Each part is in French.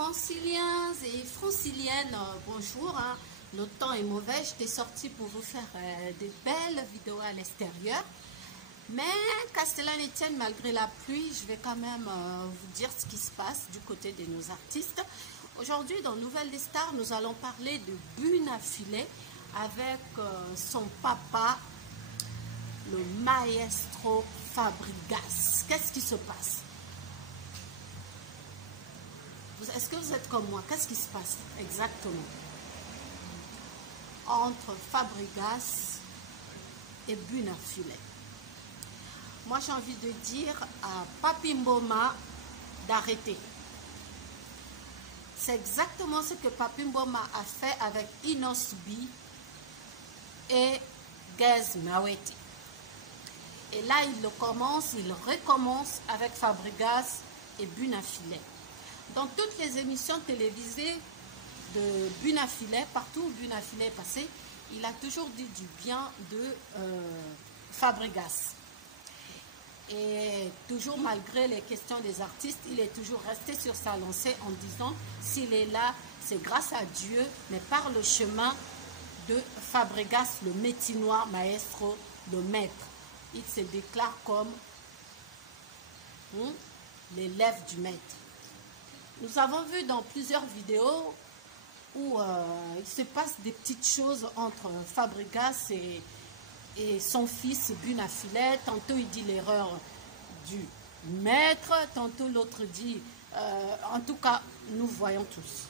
Franciliens et franciliennes, bonjour. Le temps est mauvais, j'étais sortie pour vous faire des belles vidéos à l'extérieur. Mais qu'à cela ne tienne, malgré la pluie, je vais quand même vous dire ce qui se passe du côté de nos artistes. Aujourd'hui, dans Nouvelles des Stars, nous allons parler de Buna Filet avec son papa, le maestro Fabregas. Qu'est-ce qui se passe? Est-ce que vous êtes comme moi? Qu'est-ce qui se passe exactement entre Fabregas et Buna Filet? Moi, j'ai envie de dire à Papi Mboma d'arrêter. C'est exactement ce que Papi Mboma a fait avec Inos B et Gaz Maweti. Et là, il recommence avec Fabregas et Buna Filet. Dans toutes les émissions télévisées de Buna Filet, partout où Buna Filet est passé, il a toujours dit du bien de Fabregas. Et toujours malgré les questions des artistes, il est toujours resté sur sa lancée en disant s'il est là, c'est grâce à Dieu, mais par le chemin de Fabregas, le métinois maestro, le maître. Il se déclare comme l'élève du maître. Nous avons vu dans plusieurs vidéos où il se passe des petites choses entre Fabregas et son fils Buna Filet. Tantôt il dit l'erreur du maître, tantôt l'autre dit... en tout cas, nous voyons tous.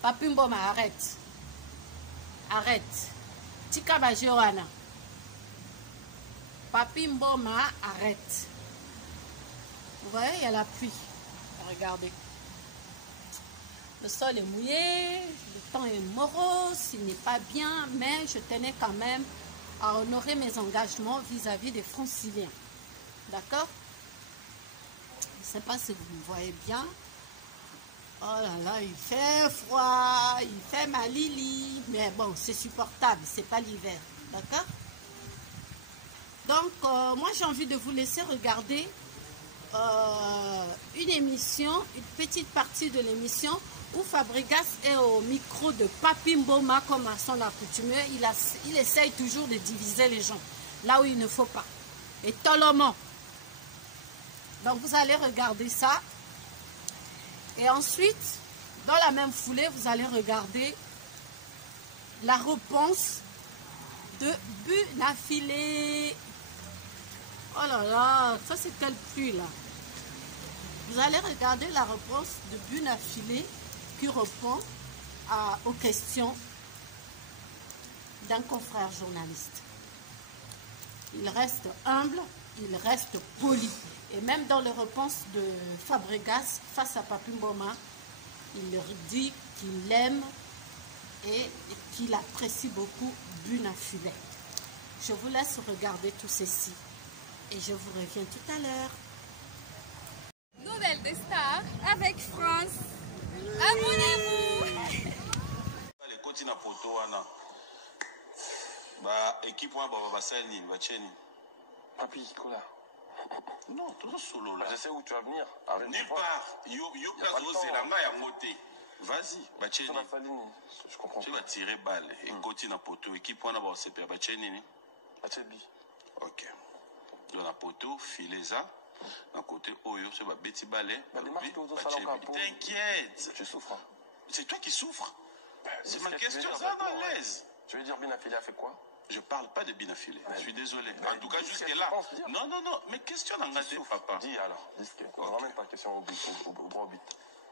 Papi Mboma, arrête. Arrête. Tika Bajoana. Papi Mboma, arrête. Vous voyez, il y a la pluie. Regardez. Le sol est mouillé, le temps est morose, il n'est pas bien, mais je tenais quand même à honorer mes engagements vis-à-vis des franciliens. D'accord? Je ne sais pas si vous me voyez bien. Oh là là, il fait froid, il fait malili, mais bon, c'est supportable, c'est pas l'hiver. D'accord? Donc, moi j'ai envie de vous laisser regarder une émission, une petite partie de l'émission où Fabregas est au micro de Papi Mboma comme à son accoutumé. Il essaye toujours de diviser les gens là où il ne faut pas. Et Tolomo. Donc vous allez regarder ça. Et ensuite, dans la même foulée, vous allez regarder la réponse de Buna Filet. Oh là là, ça c'est quelle pluie là. Vous allez regarder la réponse de Buna Filet qui répond aux questions d'un confrère journaliste. Il reste humble, il reste poli. Et même dans les réponses de Fabregas face à Papi Mboma, il leur dit qu'il aime et qu'il apprécie beaucoup Buna Filet. Je vous laisse regarder tout ceci et je vous reviens tout à l'heure. Nouvelles des Stars avec France. Abonnez-vous. Les côtés na poto wana. Ba équipe wana ba basali ba cheni. Papi, kola. Non, tout solo là. Je sais où tu vas venir. Nulle part. Yo kazo zelanga ya moté. Vas-y, ba cheni. Je comprends. Tu vas tirer balle et côté na poto équipe wana ba CP ba cheni ni. Bachebi. OK. Dans la poto fileza. D'un côté, Oyo, c'est ma bêtise balai. T'inquiète. Tu souffres. C'est toi qui souffres. C'est ma question, ça dans l'aise. Tu veux dire Buna Filet a fait quoi? Je parle pas de Buna Filet. Je suis désolé. En tout cas, jusque-là. Non, non, non. Mais question dans la papa. Dis alors. Dis ce qu'on ramène ta question au droit au but.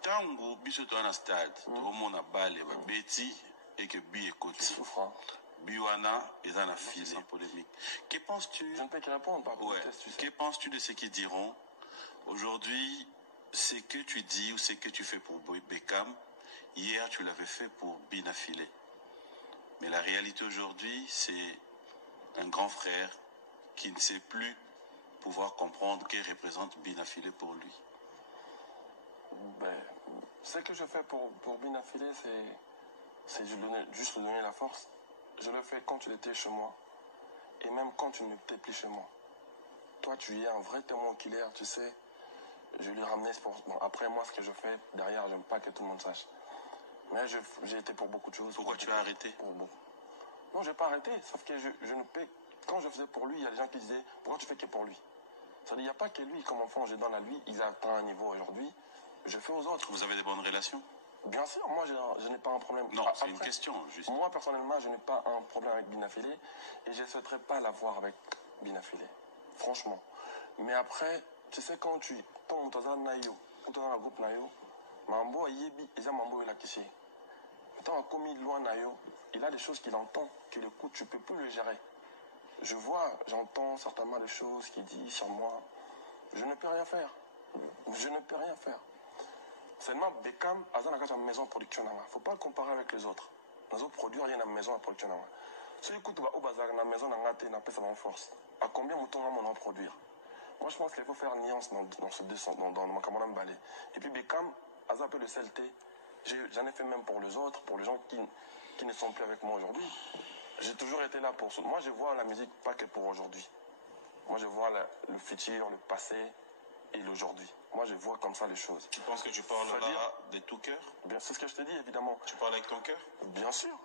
Tango, biso to na stade. Tout le monde a balé. Ma bêtise et que bi est côté. Tu souffres. Biwana est dans la filet polémique. Que penses-tu? Je ne peux que répondre, papa. Ouais. Que penses-tu de ce qu'ils diront aujourd'hui? Ce que tu dis ou ce que tu fais pour Boy Beckham, hier tu l'avais fait pour Buna Filet. Mais la réalité aujourd'hui, c'est un grand frère qui ne sait plus pouvoir comprendre que représente Buna Filet pour lui. Ben, ce que je fais pour Buna Filet, c'est juste lui donner la force. Je le fais quand tu étais chez moi. Et même quand tu n'étais plus chez moi. Toi, tu es un vrai témoin oculaire, tu sais. Je lui ai ramené ce pour... Bon, après, moi, ce que je fais derrière, j'aime pas que tout le monde sache. Mais j'ai été pour beaucoup de choses. Pourquoi tu as arrêté? Pour beaucoup. Non, je n'ai pas arrêté. Sauf que je ne peux... Quand je faisais pour lui, il y a des gens qui disaient, pourquoi tu fais que pour lui? C'est-à-dire, il n'y a pas que lui, comme enfant, je donne à lui, il atteint un niveau aujourd'hui, je fais aux autres. Vous avez des bonnes relations? Bien sûr, moi, je n'ai pas un problème. Non, c'est une question, juste. Moi, personnellement, je n'ai pas un problème avec Binafilé et je ne souhaiterais pas l'avoir avec Binafilé. Franchement. Mais après, tu sais, quand tu tombes dans un groupe Nayo, Mambo Yebi, et Mambo il a quitté. Tant commis loin Nayo, il a des choses qu'il entend, que le coup, tu ne peux plus le gérer. Je vois, j'entends certainement des choses qu'il dit sur moi. Je ne peux rien faire. Je ne peux rien faire. Seulement, Beckham, a une maison de production. Il ne faut pas le comparer avec les autres. Nous avons produit rien dans la maison de production. Si tu écoutes au bazar, dans la maison, on a ça en force. À combien de temps on en produire? Moi, je pense qu'il faut faire nuance dans ce dessin, dans le Macamonan Ballet. Et puis, Beckham, a un peu de saleté. J'en ai fait même pour les autres, pour les gens qui ne sont plus avec moi aujourd'hui. J'ai toujours été là pour ça. Moi, je vois la musique pas que pour aujourd'hui. Moi, je vois le futur, le passé et l'aujourd'hui. Moi, je vois comme ça les choses. Tu penses que tu parles là de tout cœur? Bien, c'est ce que je te dis, évidemment. Tu parles avec ton cœur? Bien sûr.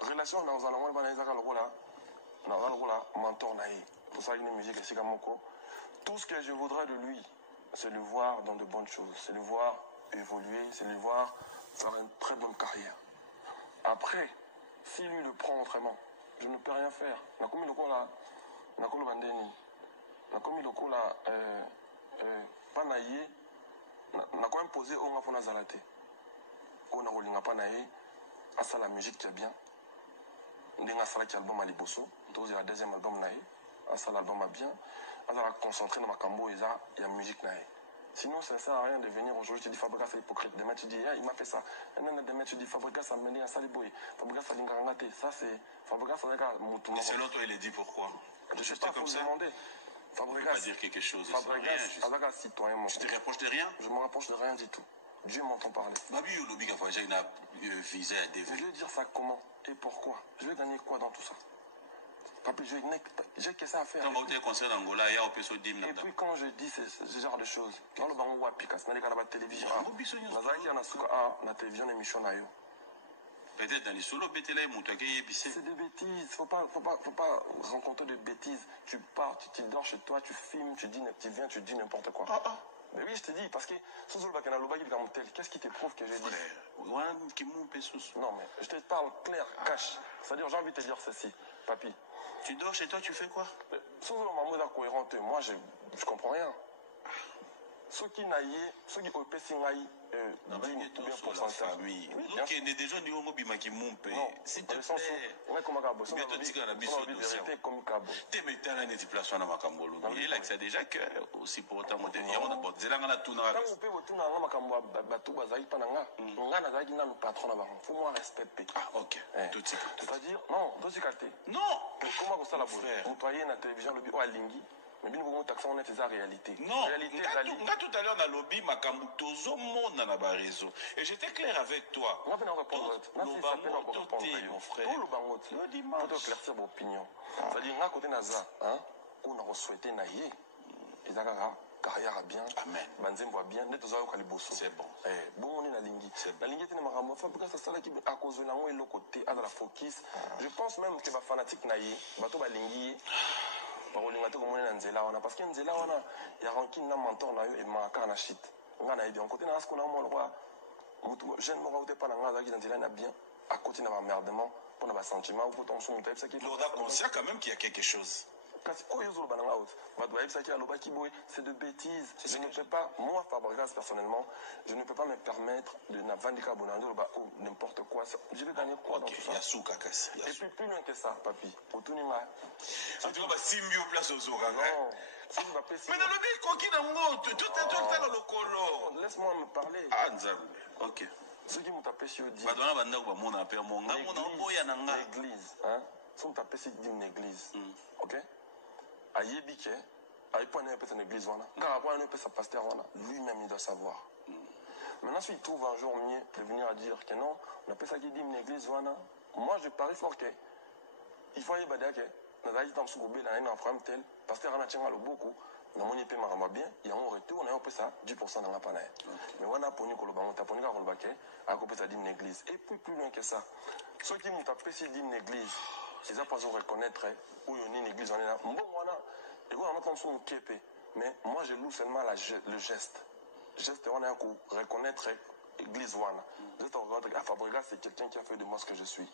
Relation dans un endroit, mentor naï. Pour ça, il y a une musique ici, tout ce que je voudrais de lui, c'est le voir dans de bonnes choses. C'est le voir évoluer, c'est le voir faire une très bonne carrière. Après, si lui le prend autrement, je ne peux rien faire. Na komi lokola, na kolo bandeni, na komi lokola, panaye, na quand même posé on a fait zalate. On a roulé na panaye, à ça la musique qui est bien. N'enga sala qui album à liboso, donc il y a le deuxième album naye, à ça l'album a bien. À ça la concentrer dans ma cambo et ça, il y a musique naye. Sinon, ça ne sert à rien de venir aujourd'hui, tu dis Fabregas c'est hypocrite. Demain, tu dis, ah, il m'a fait ça. Demain, tu dis Fabregas a mené à Saliboy. Fabregas a l'ingangate. Ça, c'est. Fabregas a l'ingangate. Et selon toi, il est dit pourquoi? Je ne sais pas, il faut me demander. Fabregas. Tu peux pas dire quelque chose. Fabregas, a un citoyen. Tu te rapproches de rien? Je me rapproche de rien du tout. Dieu m'entend parler. Babi Yolobi, quand j'ai une visée à développer. Je vais dire ça comment et pourquoi? Je vais gagner quoi dans tout ça? Papi, j'ai que ça à faire. Quand vous êtes conseiller d'Angola, il y a au Dim. Et puis quand je dis ce genre de choses, dans le bango wapika, c'est dans la télévision. La télévision émission nayo. Peut-être dans les solos, c'est des bêtises. Faut pas rencontrer de bêtises. Tu pars, tu dors chez toi, tu filmes, tu viens, tu dis n'importe quoi. Mais oui, je te dis, parce que qu'est-ce qui te prouve que j'ai dit? Non, mais je te parle clair, cash. C'est-à-dire, j'ai envie de te dire ceci, papi. Tu dors chez toi, tu fais quoi? Sans cohérente, moi, je comprends rien. Ceux qui naillent, ceux qui ont payé famille. Donc, il y a des gens qui ont dit qu'ils m'ont payé. C'est te plaît. Tu mets ta année de place dans ma cambolo. Il y a que déjà que aussi pour autant, on a bon. C'est là qu'on a tout dans la vie. Ah, ok. C'est-à-dire, non, non. Comment ça la frère? Vous voyez la télévision, le bureau à Lingui. Mais bien, vous taxez, on est la réalité. Non, tout à l'heure, on a lobby, ma camoutozo, mon a ba réseau. Et j'étais clair avec toi. Moi, je vais répondre. Mon frère. Pour le bangot, pour éclaircir vos opinions. C'est-à-dire, à côté de Naza, on a souhaité naïe. Et ça, carrière bien. Amen. Banzem voit bien. C'est bon. Bon, on est la Lingui. La Lingui est une marambo. Fabrique, ça, c'est là qui, à cause de l'angle et le côté, à la focus. Je pense même que ma fanatique naïe, bateau ba Lingui. Parce que nzela wana ya rancune na mentor na yo et maka na shit nga na bien côté na ce qu'on a mon roi jeune mora ou pas na nga za nzela na bien à côté na merdement pour na sentiment ou pour ton son type ça qui on a conscient quand même qu'il y a quelque chose. C'est de bêtises. Je ne peux pas, moi Fabregas personnellement, je ne peux pas me permettre de n'importe quoi. Je vais gagner quoi dans tout ça? Et puis plus loin que ça, papi. Tu vas simbio place aux orangs. Non. Mais dans le but, coquille dans tout le colo. Laisse-moi me parler. Ah, ok. Ceux qui m'ont tapé sur dit. L'église, hein? Sont tapés sur une église. Ok? Ayébike, Aïpouane est une église, Karapouane est un pasteur, lui-même il doit savoir. Maintenant, s'il trouve un jour mieux de venir à dire que non, on appelle ça qui dit une église, moi je parie fort que il faut y aller, on a dit dans ce groupe, il y a un problème tel, pasteur en a tient beaucoup, namoni pe makamba bien yango retour na yo opesa 10% nanga pana ye mais wana aponi koloba moto aponi kaka koloba ke akopesa dîme l'église et puis plus loin que ça soki moto apesi dîme l'église eza pas reconnaître oyo nini église wana na mbongo wana ekoka nata mosusu moke pe mais moi je loue seulement le geste wana ya ko reconnaître église wana geste reconnaître que Fabregas c'est quelqu'un qui a fait de moi ce que je suis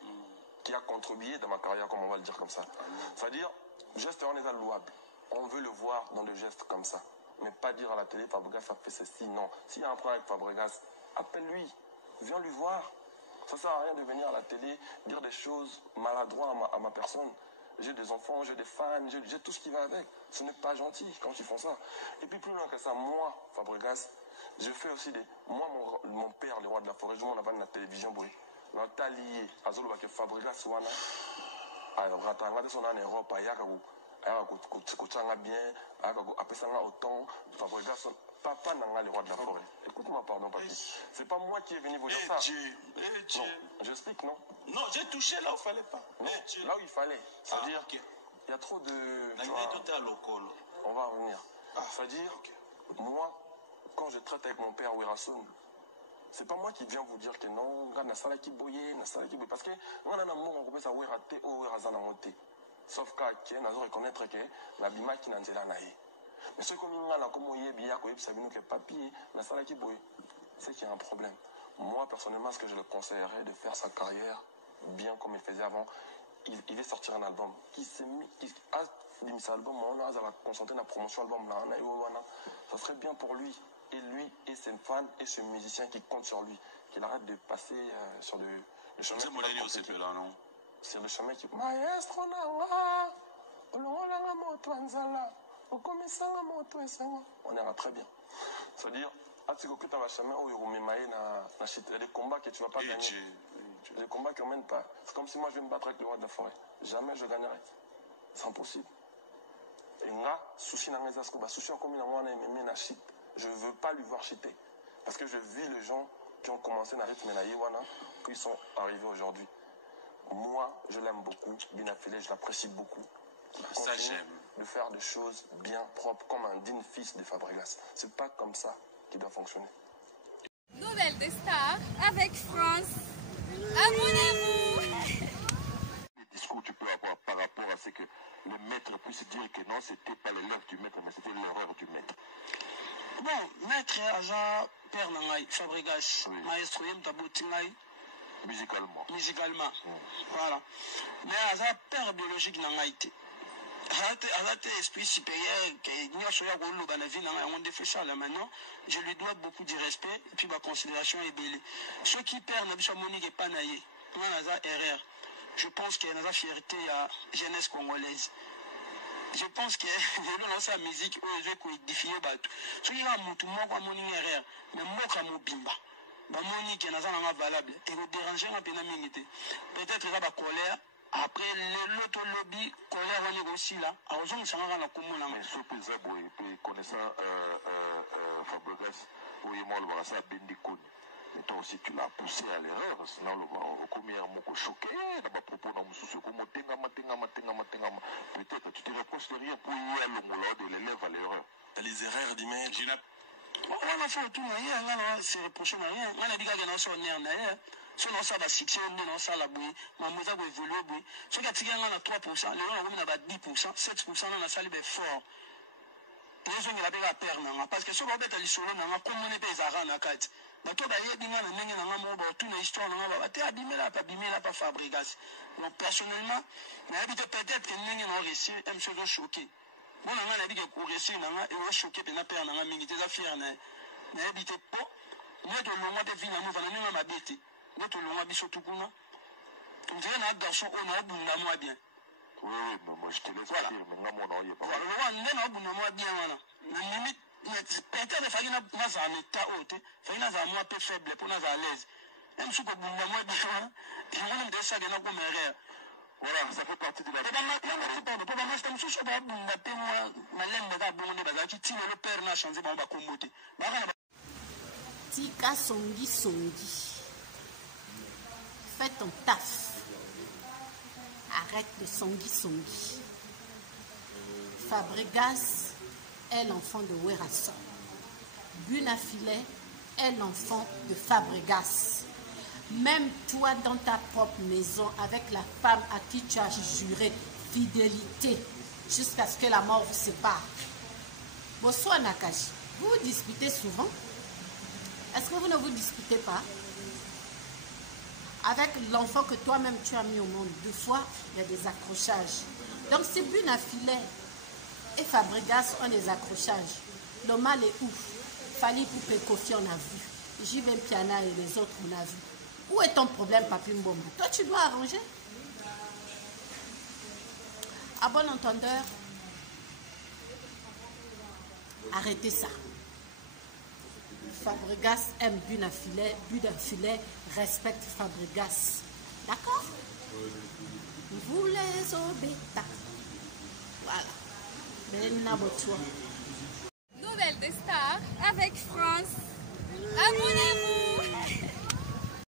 qui a contribué dans ma carrière comme on va le dire comme ça c'est-à-dire geste wana eza louable. On veut le voir dans le geste comme ça. Mais pas dire à la télé, Fabregas a fait ceci. Non. S'il y a un problème avec Fabregas, appelle-lui. Viens lui voir. Ça ne sert à rien de venir à la télé, dire des choses maladroites à ma personne. J'ai des enfants, j'ai des fans, j'ai tout ce qui va avec. Ce n'est pas gentil quand ils font ça. Et puis plus loin que ça, moi, Fabregas, je fais aussi des... Moi, mon père, le roi de la forêt, je m'en avais dans la télévision, boy. Nathalie, Azolo, Fabregas, Wana, Ratanga, son en Europe, à Yakago. Bien, autant, papa n'a le roi de la forêt. Écoute-moi, pardon, papi. C'est pas moi qui est venu vous dire ça. Non, j'explique, non? Non, j'ai touché là où il fallait pas. Non, là où il fallait. C'est-à-dire, il y a trop de... On va revenir. C'est-à-dire, moi, quand je traite avec mon père Werasun, c'est pas moi qui viens vous dire que non, parce que on a un amour, on peut savoir rater ou monter. Sauf que nous devons reconnaître que la bima qui n'a pas naïe. Mais ce qu'on a là, comme on y est bien, que papier, c'est qu'il y a un problème. Moi, personnellement, ce que je le conseillerais de faire sa carrière bien comme il faisait avant, il va sortir un album. Qui a mis album, on a concentré la promotion album là, ça serait bien pour lui et ses fans et ses musiciens qui comptent sur lui, qu'il arrête de passer sur le chemin. C'est là, non? C'est le chemin qui... Maestro nanga, olonga moto anzala, okomisanga moto esenga. On ira très bien. C'est-à-dire, atiko ta va chemin où il y a des combats que tu vas pas gagner. Les combats qui emmènent pas. C'est comme si moi je vais me battre avec le roi de la forêt. Jamais je gagnerai. C'est impossible. Et nga, souci na ngeza sko ba souci comme na mwana aimé na shit. Je veux pas lui voir chiter parce que je vis les gens qui ont commencé na rythme na yiwana qui sont arrivés aujourd'hui. Moi, je l'aime beaucoup. Binafile, je l'apprécie beaucoup. Ça, j'aime. De faire des choses bien propres, comme un digne fils de Fabregas. C'est pas comme ça qu'il doit fonctionner. Nouvelle des stars avec France. Abonnez-vous. Le discours que tu peux avoir par rapport à ce que le maître puisse dire que non, c'était pas l'élève du maître, mais c'était l'erreur du maître. Bon, maître, Aja, père Nangaï, Fabregas, maestro, Yem Tabotingaï. Musicalement. Voilà. Mais à un père biologique n'a pas été. À esprit supérieur, maintenant, je lui dois beaucoup de respect et puis ma considération est belle. Ceux qui perdent la Monique et pas naïe, erreur. Je pense qu'il y a une fierté à la jeunesse congolaise. Je pense que dans la musique, je vais édifier. Ceux qui ont mon erreur, mais moi, je bimba. Bamoni qui n'a pas valable et le déranger un peu peut-être il va la colère après l'autre lobby colère on est aussi là alors on s'en rend la commune mais ce que connaissant Fabregas ou il m'a le ça bendicone mais toi aussi tu l'as poussé à l'erreur sinon le premier mot choqué d'abord propos dans mususu comme tenga peut-être tu te reproches rien pour y aller le mot de l'élève à l'erreur les erreurs d'image. On a fait tout, on s'est reproché, on a dit qu'il y a un sonner, si on a 6, on a la bouille, on a évolué, si on a 3%, les gens ont 10%, 7%, on a salé fort. Les gens ont la perdre, parce que si on a des solo, on a communé des arats dans la carte. Mais toi, il y a une histoire, on a abîmé là, pas Fabregas. Donc, personnellement, peut-être que nous avons réussi, M. choqué. Bon, on a dit que réussi, on a choqué, on a perdu, on a mis des affaires, on a habité pas. Nous avons des villes, nous avons habité. Nous avons habité surtout pour nous. On dirait un garçon, on a un bien. Oui, mais moi je te laisse dire, mais moi, on a eu pas. Voilà, on a bien, voilà. Limite, peut-être qu'il faut que nous ayons un état haut, il faut que nous ayons un peu faible pour nous à l'aise. Même si on a bien, il y a des choses qui nous erreur. Voilà, ça fait partie de la vie. Tika songi. Fais ton taf. Arrête de songi. Fabregas est l'enfant de Werason. Bunafilet est l'enfant de Fabregas. Même toi dans ta propre maison, avec la femme à qui tu as juré fidélité jusqu'à ce que la mort vous sépare. Bonsoir Nakaji, vous vous disputez souvent? Est-ce que vous ne vous disputez pas? Avec l'enfant que toi-même tu as mis au monde, 2 fois, il y a des accrochages. Donc si Bunafilet et Fabregas ont des accrochages, le mal est où? Fali Poupé Kofi, on a vu. Jibem Piana et les autres, on a vu. Où est ton problème, Papi Mbomba? Toi, tu dois arranger. À bon entendeur, arrêtez ça. Fabregas aime Bunafilet, Bunafilet respecte Fabregas. D'accord? Vous les obéta. Voilà. Nouvelle des stars avec France. Amour.